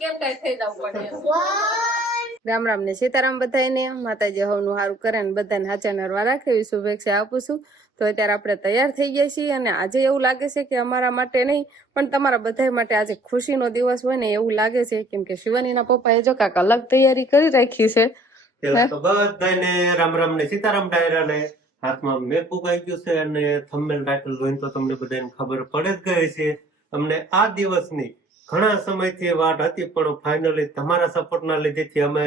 કેમ કઈ થઈ જવું પડે રામ રામ ને સીતારામ બધાને માતાજી હવનું સારું કરે ને બધાને હાચા નરવા રાખે એવી શુભેચ્છા આપું છું. તો અત્યારે આપણે તૈયાર થઈ ગયા છીએ અને આજે એવું લાગે છે કે અમારા માટે નહીં પણ તમારા બધા માટે આજે ખુશીનો દિવસ હોય ને એવું લાગે છે. કેમ કે શિવાનીના પપ્પાએ જો કાંક અલગ તૈયારી કરી રાખી છે. પેલા તો બધાને રામ રામ ને સીતારામ ડાયરા ને હાથમાં મેકબુક આવી ગયું છે અને થંબેલ ટાઇટલ જોઈને તો તમને બધાને ખબર પડે જ ગઈ છે. તમને આ દિવસની ઘણા સમયથી વાટ હતી પણ ફાઇનલી તમારા સપોર્ટના લીધેથી અમે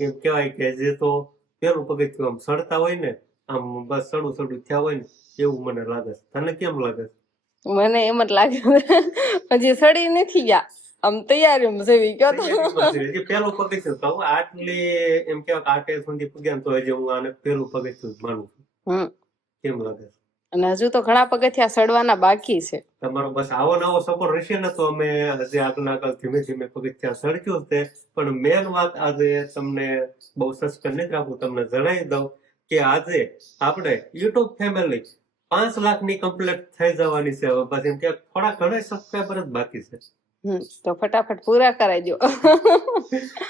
એમ કહેવાય કે જે તો પેલું પગથિયું આમ સડતા હોય ને આમ બસ સડું સડું થયા હોય ને એવું મને લાગે તને કેમ લાગે મને એમ જ લાગે હજી સડી નથી ગયા. આમ તૈયારી જેવી કયો તો. તૈયારીમાં પેલું પગથિયું તો આટલી એમ કહેવાય કે આટે સુધી પૂગ્યા તો હજી હું આને પેલું પગથિયું માનું છું. કેમ લાગે અને હજુ તો ઘણા પગથિયા સડવાના બાકી છે. તમારો બસ આવો નવો સપોર્ટ રહેશે ને તો અમે આજે આગળ આગળ ધીમે ધીમે પગથિયા સળગ્યું છે. પણ મેન વાત આજે તમને બહુ સસ્પેન્સ નહીં રાખું તમને જણાવી દઉં કે આજે આપણે યુટ્યુબ ફેમિલી પાંચ લાખની કમ્પ્લીટ થઈ જવાની છે હવે. પછી કે થોડા ઘણા સબસ્ક્રાઈબર જ બાકી છે. તો ફટાફટ પૂરા કરાઈ દો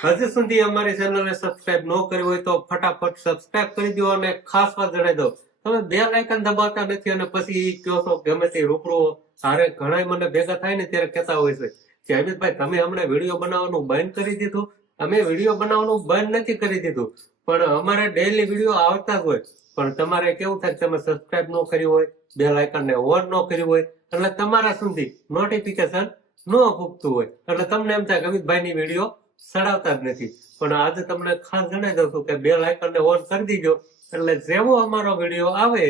હજી સુધી અમારી ચેનલને સબસ્ક્રાઇબ ન કરી હોય તો ફટાફટ સબસ્ક્રાઇબ કરી દો અને ખાસ વાત જણાવી દો તમે બે લાઇકન દબાતા નથી અને પછી કયો છો, ગમે તે રૂપરૂ સારે ઘણા મને ભેગા થાય ને ત્યારે કહેતા હોય છે કે અમિતભાઈ, તમે હમણાં વીડિયો બનાવવાનું બંધ કરી દીધું? અમે વીડિયો બનાવવાનું બંધ નથી કરી દીધું. પણ અમારે ડેઈલી વીડિયો આવતા જ હોય. પણ તમારે કેવું થાય તમે સબસ્ક્રાઇબ ન કર્યું હોય, બે લાઇકન ને ઓન ન કર્યું હોય, એટલે તમારા સુધી નોટિફિકેશન ન પૂગતું હોય. એટલે તમને એમ થાય કે અમિતભાઈની વીડિયો સડાવતા જ નથી. પણ આજે તમને ખાસ જણાવી દઉં છું કે બે લાયકન ને ઓન કરી દીજો એટલે જેવો અમારો વીડિયો આવે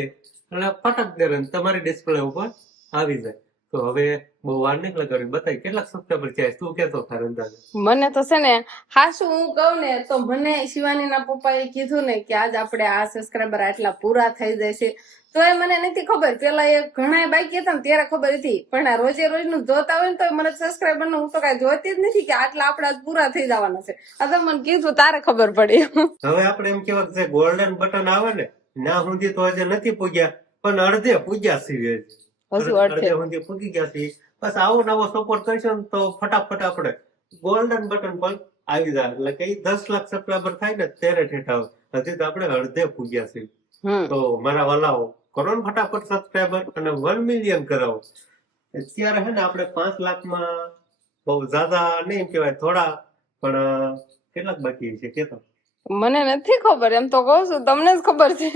એટલે ફટક દે તમારી ડિસ્પ્લે ઉપર આવી જાય. તો હવે બહુ વાર નહીં લગાવી બતાવી કેટલાક સબસ્ક્રાઈબર છે તું કેતો તારે અંદાજે? મને તો છે ને હાસું હું કહું ને તો મને શિવાનીના પપ્પાએ કીધું ને કે આજ આપણે આ સબસ્ક્રાઈબર આટલા પૂરા થઈ જશે. તો એ મને નથી ખબર. પેલા એ ઘણા બાકી હતા ને ત્યારે ખબર હતી. પણ આ રોજે રોજનું જોતા હોય ને તો મને સબસ્ક્રાઈબરનું હું તો કઈ જોતી જ નથી કે આટલા આપણા પૂરા થઈ જવાના છે. આ તો મને કીધું તારે ખબર પડી. હવે આપણે એમ કેવા ગોલ્ડન બટન આવે ને ના સુધી તો હજી નથી પૂગ્યા પણ અડધે પૂગ્યા છીએ હજુ અડધે. પૂગી ગયા છીએ બસ આવો નવો સપોર્ટ કરશો ને તો ફટાફટ આપણે ગોલ્ડન બટન પર આવી જાય. એટલે કે દસ લાખ સબસ્ક્રાઈબર થાય ને ત્યારે ઠેઠાવ હજી તો આપણે અડધે પૂગ્યા છીએ. તો મારા વાલાઓ કરો ને ફટાફટ સબસ્ક્રાઈબર અને વન મિલિયન કરાવો. અત્યારે હે ને આપણે પાંચ લાખમાં બહુ જ્યાદા નહીં કહેવાય થોડા પણ કેટલાક બાકી છે કેતો? મને નથી ખબર એમ તો કહું છું તમને જ ખબર છે.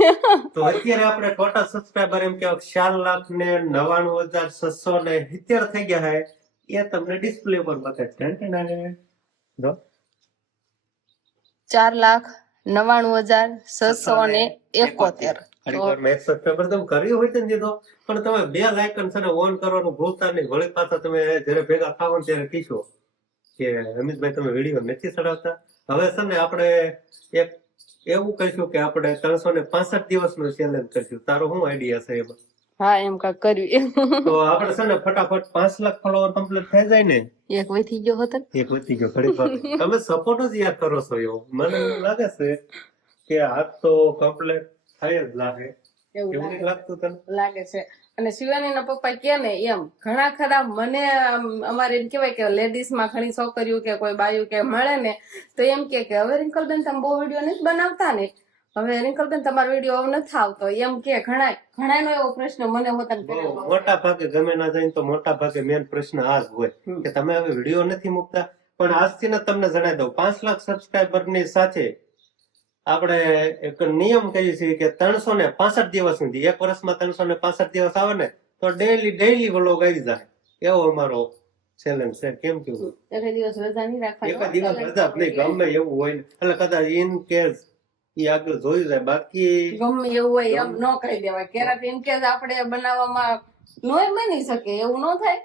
તો અત્યારે આપણે ટોટલ સબસ્ક્રાઈબર એમ કે ચાર લાખ ને નવાણું હજાર છસો ને સિત્તેર થઈ ગયા હે. એ તમને ડિસ્પ્લે પર બતાવે. છે જો. ચાર લાખ નવાણું હજાર છસો ને એકોતેર. એક સબસ્ક્રાઈબર કર્યું હોય તો પણ તમે બે લાઇકન છે ઓન કરવાનું ભૂલતા નહીં. વળી પાછા તમે જ્યારે ભેગા થાવ ત્યારે કીશો કે અમિતભાઈ તમે વીડિયો નથી ચડાવતા. હવે છે ને આપણે એક એવું કહીશું કે આપણે ત્રણસો ને પાસઠ દિવસનો ચેલેન્જ કરશું. તારો શું આઈડિયા છે એમાં? હા એમ કા કર્યું. તો આપણે છે ને ફટાફટ પાંચ લાખ ફોલોવર કમ્પ્લીટ થઈ જાય ને? એક વધી ગયો હતો એક વધી ગયો ઘણી વાર તમે સપોર્ટ જ યાદ કરો છો એવો. મને એવું લાગે છે કે હાથ તો કમ્પ્લીટ થાય જ લાગે. એવું લાગતું તને લાગે છે. અને શિવાનીના પપ્પા કે ને એમ ઘણા ખરા મને અમારે એમ કેવાય કે લેડીઝમાં ઘણી છોકરીઓ કે કોઈ બાયું કે મળે ને તો એમ કે કે હવે રિંકલબેન તમે બહુ વીડિયો નથી બનાવતા ને? હવે રિંકલબેન તમારો વીડિયો હવે નથી આવતો. એમ કે ઘણા ઘણાનો એવો પ્રશ્ન મને હોતા ને મોટા ભાગે ગમે ના જાય તો મોટા ભાગે મેન પ્રશ્ન આ જ હોય કે તમે હવે વીડિયો નથી મૂકતા પણ આજથી ને તમને જણાવી દઉં પાંચ લાખ સબસ્ક્રાઈબરની સાથે આપણે એક નિયમ કહીએ છીએ કે ત્રણસો ને પાસઠ દિવસ સુધી એક વર્ષમાં ત્રણસો ને પાસઠ દિવસ આવે ને તો ડેઈલી ડેઈલી વ્લોગ આવી જાય. એવો અમારો ચેલેન્જ છે. કેમ કેવું એક દિવસ રજા નહીં એક દિવસ રજા નહીં ગમે એવું હોય ને. એટલે કદાચ ઇન કેસ એ આગળ જોઈ જાય. બાકી ગમે એવું હોય એમ ન કહી દેવાય. ક્યારેક ઇન કેસ આપણે બનાવવામાં નોય બની શકે એવું ન થાય.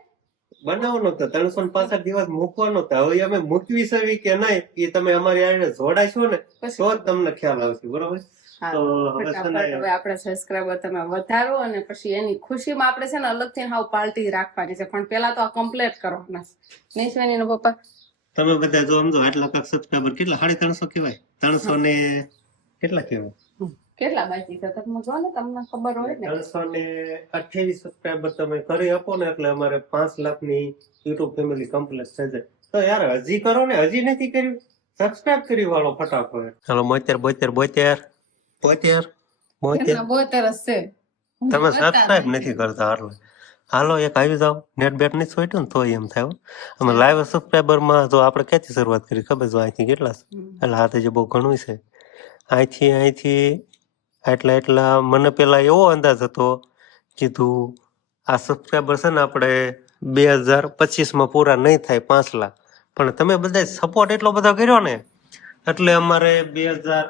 બનાવવાનો તો ત્રણસો ને પાસઠ દિવસ મૂકવાનો હતો હવે અમે મૂકવી સવી કે નહીં એ તમે અમારી આડે જોડાશો ને તો જ તમને ખ્યાલ આવશે બરોબર? હવે ને આપણે સબસ્ક્રાઈબર તમે વધારો અને પછી એની ખુશીમાં આપણે છે ને અલગથી હાવ પાર્ટી રાખવાની છે પણ પેલા તો આ કમ્પ્લીટ કરવાના છે નહીં પપ્પા? તમે બધા જો સમજો આટલા કાક સબસ્ક્રાઈબર કેટલા? સાડી ત્રણસો કહેવાય. ત્રણસો ને કેટલા કહેવાય? કેટલા બાકી છે? તમે જો ને તમને ખબર હોય ને. ત્રણસો ને અઠ્યાવીસ સબસ્ક્રાઈબર તમે કરી આપો ને એટલે અમારે પાંચ લાખની યુટ્યુબ ફેમિલી કમ્પ્લીટ થઈ જાય. તો યાર હજી કરો ને હજી નથી કર્યું. સબસ્ક્રાઇબ કરી વાળો ફટાફટ. ચાલો બોતેર બોતેર બોતેર. બોતેર બોતેર. બોતેર હશે તમે સબસ્ક્રાઇબ નથી કરતા એટલે હાલો એક આવી જાવ નેટ બેટ નહીં સોટ્યું ને તો એમ થાય હો. અમે લાઈવ સબસ્ક્રાઈબરમાં તો આપણે ક્યાંથી શરૂઆત કરી ખબર છે અહીંથી કેટલા છે? એટલે હાથે જે બહુ ઘણું છે. અહીંથી અહીંથી એટલા એટલા મને પેલા એવો અંદાજ હતો કીધું, આ સબસ્ક્રાઈબર છે ને આપણે બે હજાર પચીસમાં પૂરા નહીં થાય પાંચ લાખ. પણ તમે બધા સપોર્ટ એટલો બધો કર્યો ને, એટલે અમારે બે હજાર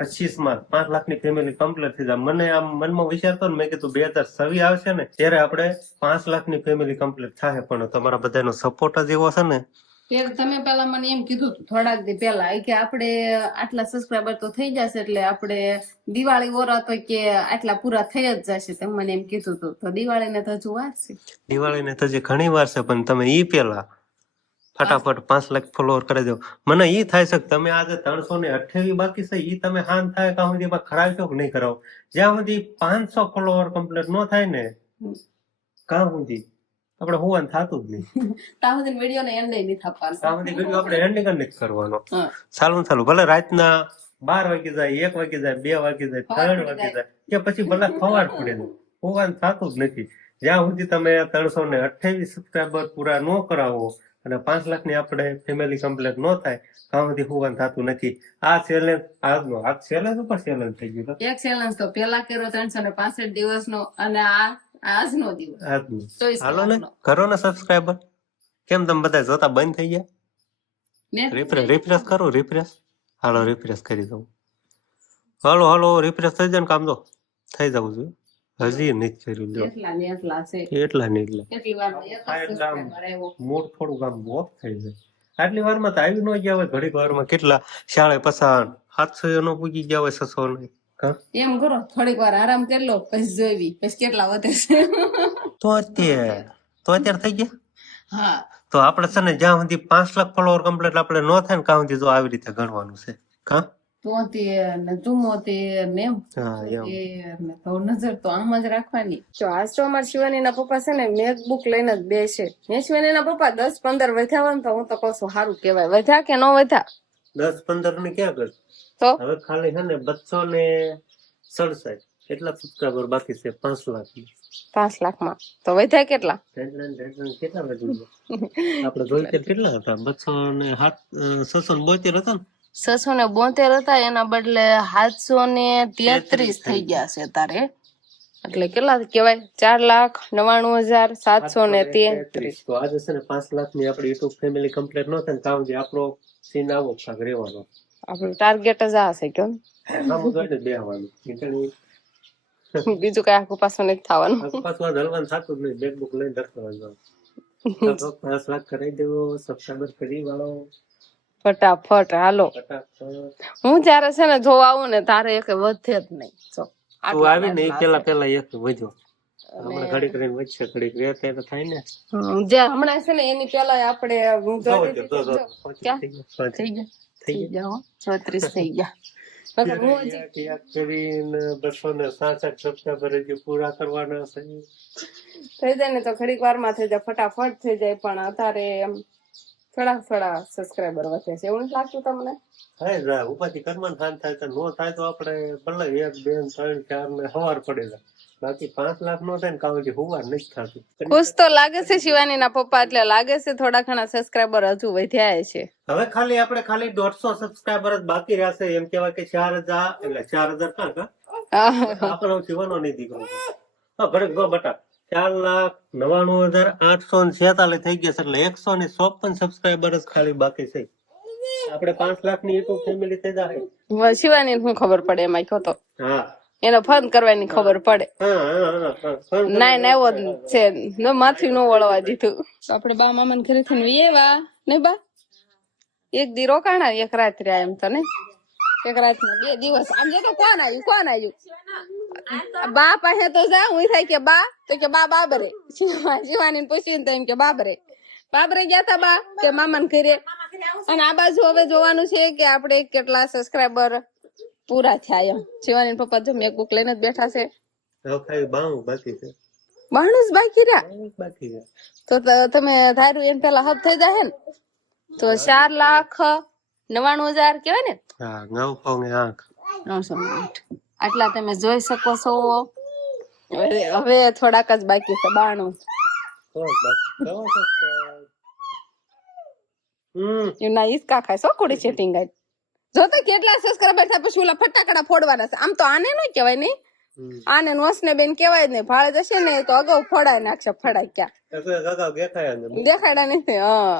પચીસમાં પાંચ લાખની ફેમિલી કમ્પ્લીટ થઈ જાય. મને આમ મનમાં વિચારતો ને, મેં કીધું બે હજાર છવ્વીસ આવશે ને, ત્યારે આપણે પાંચ લાખની ફેમિલી કમ્પ્લીટ થાય પણ તમારા બધાનો સપોર્ટ જ એવો છે ને તમે પેલા મને એમ કીધું હતું થોડાક દી પેલા કે આપણે આટલા સબસ્ક્રાઈબર તો થઈ જશે એટલે આપણે દિવાળી ઓરા તો કે આટલા પૂરા થઈ જ જશે તમે મને એમ કીધું હતું. તો દિવાળીને તો હજુ વાર છે. દિવાળીને તો હજી ઘણી વાર છે પણ તમે ઈ પેલા ફટાફટ પાંચ લાખ ફોલોવર કરી દો. મને ઈ થાય છે તમે આજે ત્રણસો ને અઠ્યાવી બાકી છે ઈ તમે હાન થાય કાં સુધી ખરાબ ચોક નહીં કરાવો. જ્યાં સુધી પાંચસો ફોલોવર કમ્પ્લીટ ન થાય ને. કાં સુધી? આપણે હોવાનું થતું જ નહીં. ત્યાં વીડિયો ને એન્ડ નહીં થવાનું વીડિયો આપણે એન્ડ જ કરવાનો. હા. ચાલુ ભલે રાતના બાર વાગે જાય એક વાગે જાય બે વાગે જાય ત્રણ વાગે જાય. કે પછી ભલે સવાર પડે હોવાનું થતું જ નથી. જ્યાં સુધી તમે ત્રણસો ને અઠ્યાવીસ સબસ્ક્રાઈબર પૂરા ન કરાવો અને પાંચ લાખની આપણે ફેમિલી કમ્પ્લેટ ન થાય ત્યાં સુધી હોવાનું થતું નથી. આ ચેલેન્જ આજનો આ ચેલેન્જ ઉપર ચેલેન્જ થઈ ગયું એક ચેલેન્જ તો પેલા કર્યો ત્રણસો ને પાસઠ દિવસ નો અને આ આજનો દિવસ. હાલો ને કરો ને સબસ્ક્રાઇબર કેમ તમે બધા જોતા બંધ થઈ ગયા? ને? રિફ્રેશ રિફ્રેશ કરો રિફ્રેશ હાલો રિફ્રેશ કરી દઉં. હાલો હાલો રિફ્રેશ થઈ જાય ને કામ તો? થઈ જવું જોઈએ. હજી નહીં કર્યું લ્યો એટલા ને એટલા છે. એટલા ને એટલા. કેટલી વાર જ એટલે થોડુંક આમ ઓફ થઈ જાય. આટલી વારમાં તો આવી ન ગયા હોય ઘડીક વારમાં કેટલા? શાળે પસાણ સાતસો નો પૂગી ગયા હોય છસો ને. હા? એમ કરો થોડીક વાર આરામ કરી લો પછી જોઈવી પછી કેટલા વધે છે. તો અત્યારે તો અત્યારે થઈ ગયા? હા. તો આપણે છે ને જ્યાં સુધી પાંચ લાખ ફોલોવર કમ્પ્લીટ આપણે ન થાય ને ત્યાં સુધી તો આવી રીતે ગણવાનું છે. કા? તોતેર ને ચુમ્મોતેર ને એમ. તો નજર તો આમ જ રાખવાની. જો આજ તો અમારા શિવાની ના પપ્પા છે ને મેકબુક લઈને જ બે છે મેં શિવાની ના પપ્પા દસ પંદર વધ્યા હોય ને તો હું તો કહું છું સારું કેવાય વધ્યા કે ન વધ્યા? દસ પંદર ને ક્યાં કર તો? હવે ખાલી છે ને બસો ને સડસઠ. કેટલા સબસ્ક્રાઈબર બાકી છે? પાંચ લાખ પાંચ લાખમાં. તો વધ્યા કેટલા? કેટલા વધી આપણે જોઈ કેટલા હતા? બસો ને સાત છસો ને બોતેર હતા ને? છસો ને બોતેર હતા એના બદલે સાતસો ને તેત્રીસ થઈ ગયા છે તારે. એટલે કેટલા કેવાય ચાર લાખ નવાણું હજાર સાતસો ને તેત્રીસ. તો આજે છે ને પાંચ લાખની આપડી યુટ્યુબ ફેમિલી કમ્પ્લીટ ન થાય ને ત્યાં આપણો સીન આવો ભાગ રહેવાનો. આપણું ટાર્ગેટ જ આ છે કેમ બીજું કઈ આખું પાછું નથી થવાનું. આખું પાછું હલવાનું થતું જ નહીં. બેકબુક લઈને ધરતો જવાનું. કરાવી દેવો. સબસ્ક્રાઈબર કરી વાળો. ફટાફટ હાલો. હું જયારે છે ને જોવા આવું ને તારે એક વધે જ નહીં. જો તું આવી ને પેલા પેલા એક વધ્યો. હમણાં ઘડીક રહીને વધશે ઘડીક રહે ત્યારે થાય ને. જે હમણાં છે ને એની પેલા આપણે હું ક્યાં? થઈ ગયા, થઈ ગયા થઈ થઈ ગયા હો. ચોત્રીસ થઈ ગયા નકર હું હજી યાદ યાદ કરીને બસો ને સાસઠ સબસ્ક્રાઈબર હજી પૂરા કરવાના છે થઈ જાય ને તો ઘડીક વારમાં થઈ જાય ફટાફટ થઈ જાય પણ અત્યારે એમ થોડા થોડા સબસ્ક્રાઈબર વધે છે એવું લાગતું તમને ઉપાધિ કરવાનું થાય તો નો થાય તો આપણે ભલે એક બે ત્રણ ચાર ને સવાર પડે જાય બાકી પાંચ લાખ નો થાય ને કાં હોવા નથી થતું. ખુશ તો લાગે છે શિવાની ના પપ્પા એટલે લાગે છે થોડા ઘણા સબસ્ક્રાઈબર હજુ વધ્યા છે. હવે ખાલી આપણે ખાલી દોઢસો સબસ્ક્રાઈબર જ બાકી રહેશે એમ કહેવાય કે ચાર હજાર એટલે ચાર હજાર કાં આપણો જીવનો નહીં દીકરો. હા ગો બટા. ચાર લાખ નવાણું હજાર આઠસો ને છેતાલીસ થઈ ગયા છે એટલે એકસો ને ચોપન સબસ્ક્રાઈબર જ ખાલી બાકી છે. આપણે પાંચ લાખની યુટ્યુબ ફેમિલી થઈ જાય શિવાની શું ખબર પડે એમાં? કહો તો. હા. એને ફોન કરવાની ખબર પડે. ના ના એવો છે ન માથું નો વળવા દીધું. આપણે બા મામા ઘરે થઈને વિયેવા ને બા? એક દી રોકાણા એક રાત રહ્યા એમ તો ને. એક રાત બે દિવસ. આમ જો તો કોણ આવ્યું કોણ આવ્યું? બા પાસે તો જા હું થાય કે બા તો કે બા બાબરે. જીવાની પૂછ્યું તો એમ કે બાબરે. બાબરે ગયા તા બા કે મામા ઘરે. અને આ બાજુ હવે જોવાનું છે કે આપણે કેટલા સબસ્ક્રાઈબર પૂરા થયા એમ. શિવાની પપ્પા જો મેકબુક લઈને જ બેઠા છે. બાણું બાકી છે. બાણું જ બાકી રહ્યા? બાકી છે તો તમે ધાર્યું એમ પેલા હબ થઈ જાય ને? તો ચાર લાખ નવાણું હજાર કેવાય ને? નવ પોંગ આંખ નવસો આઠ. આટલા તમે જોઈ શકો છો. હવે થોડાક જ બાકી છે બાણું. બાકી એના હિસકા ખાય સો કુડી ચેટિંગ આઈ જો તો કેટલા સબસ્ક્રાઇબર થાય પછી ઓલા ફટાકડા ફોડવાના છે આમ તો આને નો કહેવાય નહીં આને આને નોસને બેન કહેવાય જ નહીં ભાળે જશે ને તો અગાઉ ફોડાય નાખશે ફટાક્યા ને દેખાડ્યા નથી હા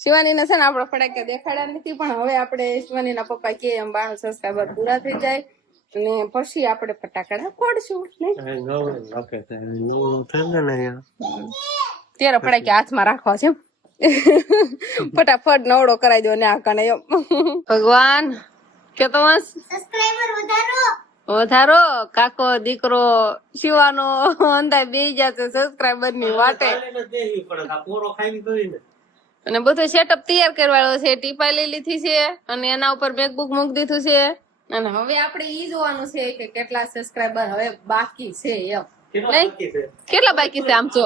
શિવાની ને છે ને આપણે ફટાક્યા દેખાડ્યા નથી પણ હવે આપણે શિવાની ના પપ્પા કે એમ બાણું સબસ્ક્રાઇબર પૂરા થઈ જાય ને પછી આપણે ફટાકડા ફોડશું ને ત્યારે ફટાક્યા હાથમાં રાખવા છે ફટાફટ નવડો કરાવી દો ને આ કણે ભગવાન કે તો સબસ્ક્રાઇબર વધારો વધારો કાકો દીકરો શિવાનો અંદાજ બે જશે સબસ્ક્રાઇબરની વાટે કાલે દેવી પડે આ પોરો ખાઈ ગઈ ને અને બધું સેટઅપ તૈયાર કરવાનો છે ટીપાઈ લઈ લીધી છે અને એના ઉપર મેકબુક મૂકી દીધું છે અને હવે આપણે ઈ જોવાનું છે કે કેટલા સબસ્ક્રાઇબર હવે બાકી છે એમ કેટલા બાકી છે કેટલા બાકી છે આમ જો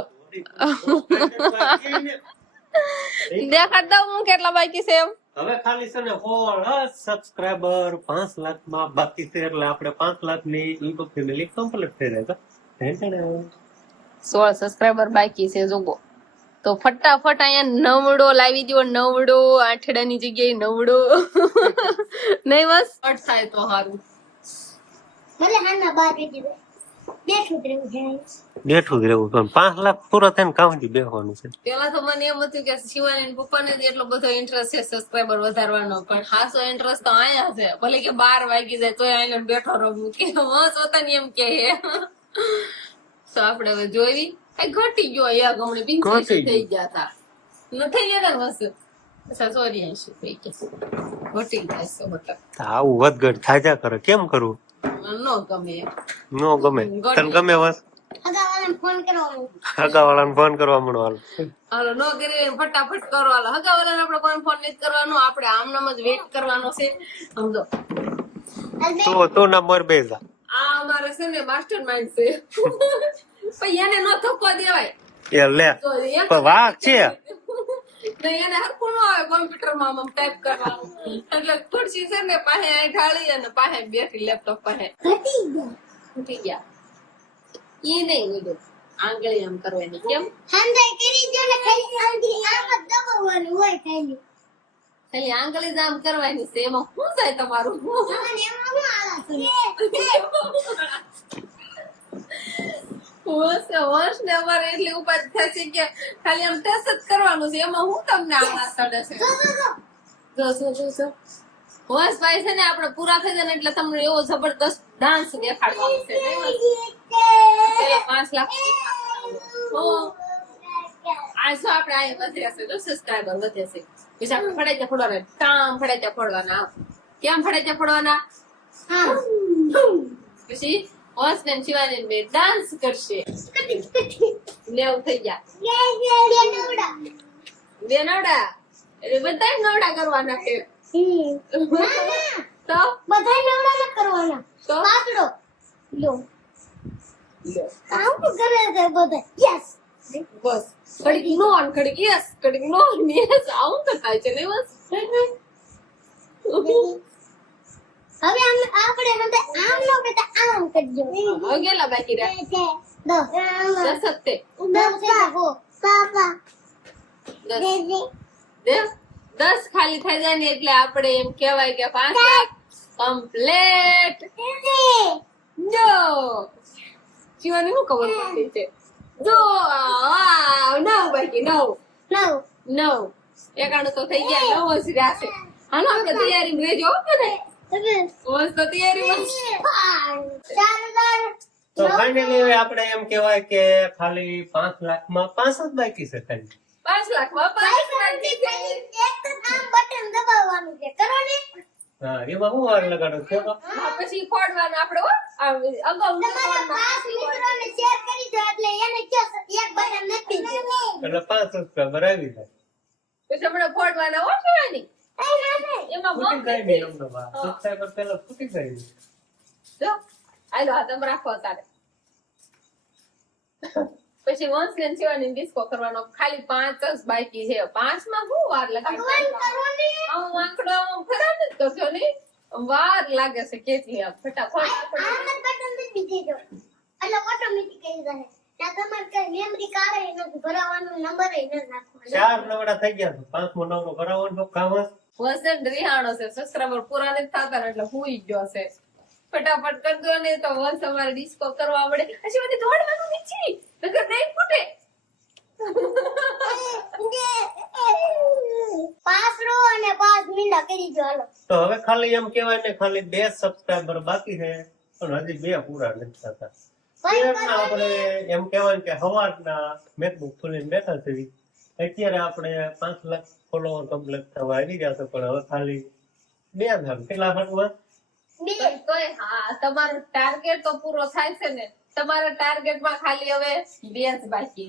દેખાડ દઉં હું કેટલા બાકી છે એમ. હવે ખાલી છે ને ફોર સબસ્ક્રાઇબર પાંચ લાખમાં બાકી છે એટલે આપણે પાંચ લાખની યુટ્યુબ ફેમિલી કમ્પ્લીટ થઈ જાય ટેન્શન સોળ સબસ્ક્રાઇબર બાકી છે જોગો. તો ફટાફટ અહીંયા નવડો લાવી દો નવડો આઠડાની જગ્યાએ નવડો. નહીં બસ? અટ થાય તો સારું ભલે હાના બાર બેઠું રહેવું છે બેઠું જ રહેવું પણ પાંચ લાખ પૂરા થઈને કામથી બેસવાનું છે. પેલા તો મને એમ હતું કે શિવાની પપ્પાને જ એટલો બધો ઇન્ટરેસ્ટ છે સબસ્ક્રાઇબર વધારવાનો પણ હાસો ઇન્ટરેસ્ટ તો અહીંયા છે. ભલે કે બાર વાગી જાય તોય આઈને બેઠો રહું. કે હું પોતાની એમ કે તો આપણે હવે જોઈ. કઈ ઘટી ગયો યાર ગમણે ઘટી થઈ ગયા હતા ન થઈ ગયા ને વસ્તુ? અચ્છા સોરી એસી થઈ ગયા. ઘટી જાય છે મતલબ. આવું વધઘટ થાજા કરે. કેમ કરવું નો ગમે. નો ગમે. તને ગમે બસ હગાવાળાને ફોન હગાવાળાને કરવા મળો હાલ હાલો નો કરી ફટાફટ કરો. હાલો હગાવાલાને આપણે કોઈ ફોન નથી કરવાનો. આપણે આમનામ જ વેટ કરવાનો છે. સમજો તો. તો ના મોર આ અમારે છે ને માસ્ટર માઇન્ડ છે. પણ એને નો ધક્કો દેવાય. એ લે. પણ વાઘ છે. નહીં એને હરખું ન આવે કોમ્પ્યુટરમાં આમ ટાઈપ કરવાનું. એટલે ખુરશી છે ને પાસે અહીં ઢાળી અને પાસે બેઠી લેપટોપ પાસે ઘટી ગયા. ઘટી ગયા. ઈ નહીં બધું આંગળી આમ કરવાની કેમ? હંધાઈ કરી દો ને ખાલી આંગળી આમ જ દબાવવાનું હોય ખાલી. ખાલી આંગળી જ આમ કરવાની છે. એમાં શું થાય તમારું? અને એમાં હું આળા વર્ષ ને અમારે એટલી ઉપાધિ થશે કે ખાલી આમ ટેસ્ટ જ કરવાનું છે. એમાં હું તમને આમાં ચડે છે? જો જો જો. જો વર્ષ ભાઈ છે ને આપણે પૂરા થઈ જાય ને એટલે તમને એવો જબરદસ્ત ડાન્સ દેખાડવાનો છે પેલા પાંચ લાખ હો. આ શું આપણે આ વધ્યા છે જો સબસ્ક્રાઇબર વધ્યા છે પછી આપણે ફડાઈ ફોડવાના ટામ ફડાઈ ફોડવાના કેમ ફડાઈ ફોડવાના હા પછી હોસ ને શિવાની બે ડાન્સ કરશે નેવું થઈ ગયા બે નવડા બે નવડા એટલે બધા નવડા કરવાના છે હમ. ના, ના. તો બધાય નવડા ન કરવાના તો? પાતળો લો. આમ કરે છે બધા. યસ બસ. ઘડીક નો અને ઘડીક યસ ઘડીક નો અને યસ આવું તો થાય છે ને બસ. હવે આમ આપણે હવે આમ નો કરતા આમ કરજો. હવે બાકી રહ્યા. દસ દસ જ દસ. પાપો પાપા દસ દસ ખાલી થઈ જાય ને એટલે આપણે એમ કહેવાય કે પાંચ લાખ કમ્પ્લેટ જો શિવાની શું ખબર પડતી છે જો નવ બાકી નવ નવ નવ એકાણું તો થઈ ગયા નવ જ રહ્યા છે હાલો આપણે તૈયારી રહેજો હો ને મસ્ત તૈયારી ચાર તો ફાઇનલી હવે આપણે એમ કહેવાય કે ખાલી પાંચ લાખમાં પાંચ જ બાકી છે ખાલી પાંચ લાખમાં પાંચ બાકી છે. એક તો આમ બટન દબાવવાનું છે. કરો ને? હા એમાં હું વાર લગાડો? છો પછી ફોડવાના આપણે અગાઉ પાંચ મિત્રોને શેર કરી દો એટલે એને કયો એક બટન નથી એટલે પાંચ સબસ્ક્રાઈબર આવી જાય પછી હમણાં ફોડવાના હો શિવાની એમાં ફૂટી જાય નહીં અમને બા પેલા ફૂટી જાય જો આલો આ તમે રાખો તારે પછી વંશ ને શિવાની ડિસ્કો કરવાનો. ખાલી પાંચ જ બાકી છે. પાંચમાં શું વાર ભગવાન લાગે કરો ને આંકડો ખરાબ જ કરશો ને વાર લાગે છે કેટલી આમ ફટાફટ. આપણે- આમાં બટન દબાવી દેજો એટલે ઓટોમેટિક આવી જાય. ચાર નવડા થઈ ગયા છે. પાંચમો નવડો કરાવવાનો કામ વસંત રિહાણો છે. સબસ્ક્રાઈબર પૂરા નથી થતા એટલે હુઈ ગયો છે. ફટાફટ કરજો ને તો વંશ અમારે ડિસ્કો કરવા આવડે. પછી મને દોડવાનું નકર નહીં ફૂટે પાંચ રો અને પાંચ કરી હાલો. તો હવે ખાલી એમ કહેવાય ને ખાલી બે સબસ્ક્રાઈબર બાકી છે પણ હજી બે પૂરા નથી થતા. કઈ આપણે એમ કહેવાય કે હવારના મેકબુક ખોલીને બેઠા છે અત્યારે આપણે પાંચ લાખ ફોલોવર કમ્પ્લીટ થવા આવી ગયા છે પણ હવે ખાલી બે હજાર. કેટલા હા તમારો ટાર્ગેટ તો પૂરો થાય છે ને. તમારા ટાર્ગેટમાં ખાલી હવે બે જ બાકી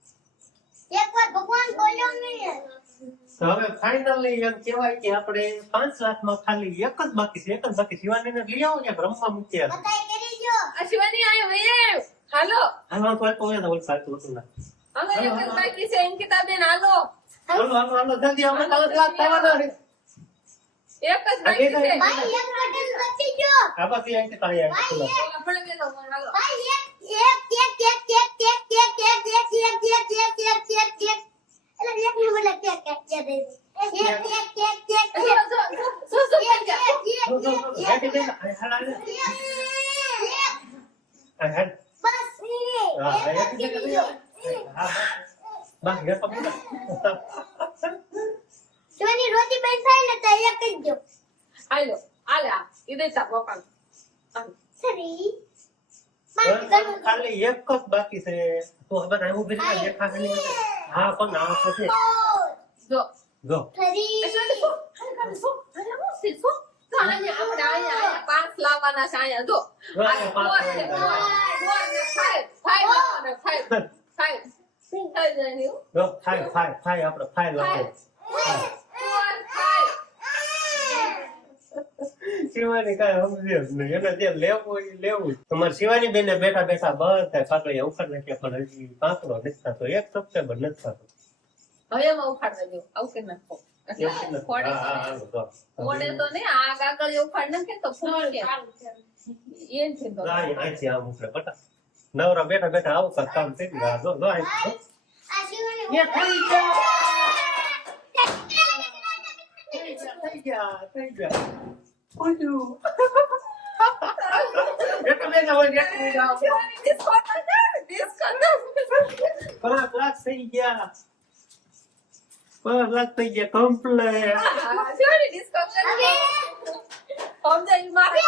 એક વાર ભગવાન બોલ્યો નહીં હવે ફાઇનલી એમ કહેવાય કે આપણે પાંચ લાખમાં ખાલી એક જ બાકી છે એક જ બાકી શિવાનીને લઈ આવો ક્યાંક રમવા મૂક્યા બતાઈ કરી જો આ શિવાની આયો એ હાલો. હાલો તો આપ્યો હોય તો સાચું હતું ના. હવે એક જ બાકી છે બેન હાલો. હાલો હાલો હાલો જલ્દી આપણે પાંચ લાખ થવાના છે. એક જ બાકી છે. ભાઈ એક બટન દબી જો આ બાકી અહીં કે તાળી અહીં ભાઈ એક સોની રોટી બેન થાય ને તો એક હાલો આલા ઈદે સાપ ખાલી એક જ બાકી છે તો હું બી દેખાડની હા પણ આ પછી જો જો ફરી પાંચ લાવવાના સાયા જો ફાઈવ ફાઈવ ફાઈવ ફાઈવ આપણે ફાઈવ લાવો શિવાની કાંઈ સમજે જ નહીં. એને જે લેવું એ લેવું તમારે શિવાની બેને બેઠા બેઠા બધા એ ઉખાડ નાખ્યા પણ હજી પાંચડો નથી થતો. એક સપ્ટેમ્બર નથી થતો. હવે એમાં ઉખાડ જેવું. આવું કે નાખો. તો આ ઉખાડ નાખે તો છે તો. આમ નવરા બેઠા બેઠા આવું કાંઈક કામ થઈ ગયું. જો જો જો. આ શિવાની એ થઈ ગયા. થઈ ગયા થઈ ગયા. Olha. Eu também não olhei aqui, não. Desconta, não. Desconta. Para lá, sem guiar. Para lá, sem guiar. Completo. Senhora, desconta. Vamos aí, Maria.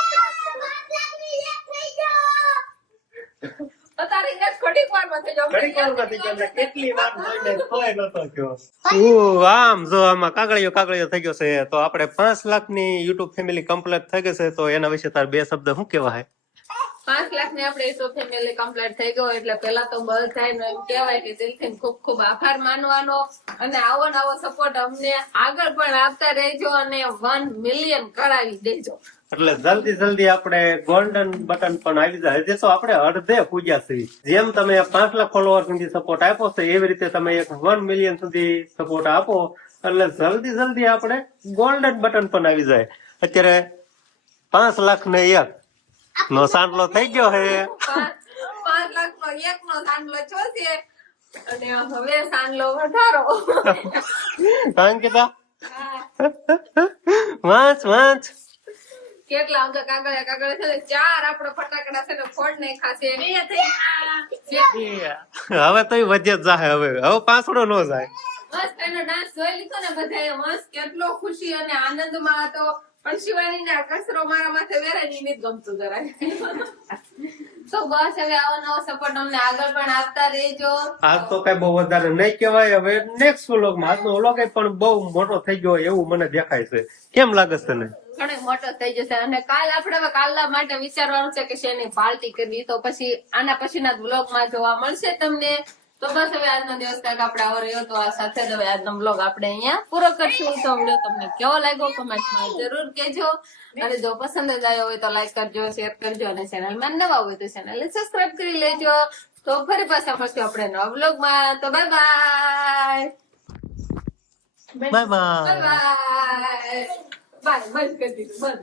ઘડીક વારમાં થઈ જાવ. ઘડીક વારમાં થઈ ગયા. કેટલી વાર જોઈને તોય નતો થયો. ઉ, આમ જો આમાં કાગળિયો કાગળિયો થઈ ગયો છે તો આપણે પાંચ લાખની યુટ્યુબ ફેમિલી કમ્પ્લીટ થઈ ગઈ છે તો એના વિશે તાર બે શબ્દ શું કહેવાય પાંચ લાખની આપણે તો ફેમિલી કમ્પ્લીટ થઈ ગયો એટલે પેલા તો બધાયનો એમ કહેવાય કે દિલથી ખૂબ ખૂબ આભાર માનવાનો અને આવો નવો સપોર્ટ અમને આગળ પણ આપતા રહેજો અને વન મિલિયન કરાવી દેજો. એટલે જલ્દી જલ્દી આપણે ગોલ્ડન બટન પણ આવી જાય. હજી તો આપણે અડધે પૂજ્યા છીએ. જેમ તમે પાંચ લાખ ફોલોઅર સુધી સપોર્ટ આપો છો, એવી રીતે તમે એક વન મિલિયન સુધી સપોર્ટ આપો. એટલે જલ્દી જલ્દી આપણે ગોલ્ડન બટન પણ આવી જાય. અત્યારે પાંચ લાખ ને એક નો સાંડલો થઈ ગયો હે. પાંચ લાખ નો એક નો સાંડલો ચોસે અને હવે સાંડલો વધારો. અંકિતા વાંચ વાંચ. કેટલા અંક કાગળ કાગળ છે ચાર આપણો ફટાકડા છે ને ફોડ નહીં ખાશે. હવે તો વધે જ જાય હવે. હવે પાછળો નો જાય. મસ્ત એનો ડાન્સ જોઈ લીધો ને બધાએ. મસ્ત કેટલો ખુશી અને આનંદમાં હતો. પણ શિવાની ના કસરો મારા માથે વેરાયની નથી ગમતું જરાય. તો બસ હવે આવો નવો સપોર્ટ અમને આગળ પણ આપતા રહેજો. આજ તો કઈ બહુ વધારે નહીં કહેવાય. હવે નેક્સ્ટ વ્લોગમાં આજનો વ્લોગ પણ બહુ મોટો થઈ ગયો એવું મને દેખાય છે. કેમ લાગે છે તને? ઘણો મોટો થઈ જશે અને કાલ આપણે હવે કાલના માટે વિચારવાનું છે કે શેની પાર્ટી કરવી. તો પછી આના પછીના વ્લોગમાં જોવા મળશે તમને. તો બસ હવે આજનો દિવસ કાંઈક આપણે આવો રહ્યો તો આ સાથે જ હવે આજનો બ્લોગ આપણે અહીંયા પૂરો કરશું. તો વીડિયો તમને કેવો લાગ્યો કમેન્ટમાં જરૂર કહેજો. અને જો પસંદ જ આવ્યો હોય તો લાઈક કરજો શેર કરજો અને ચેનલમાં નવા હોય તો ચેનલને સબસ્ક્રાઇબ કરી લેજો. તો ફરી પાછા મળશું આપણે નવા વ્લોગમાં તો bye bye bye bye bye bye bye બંધ કરી દીધું બંધ.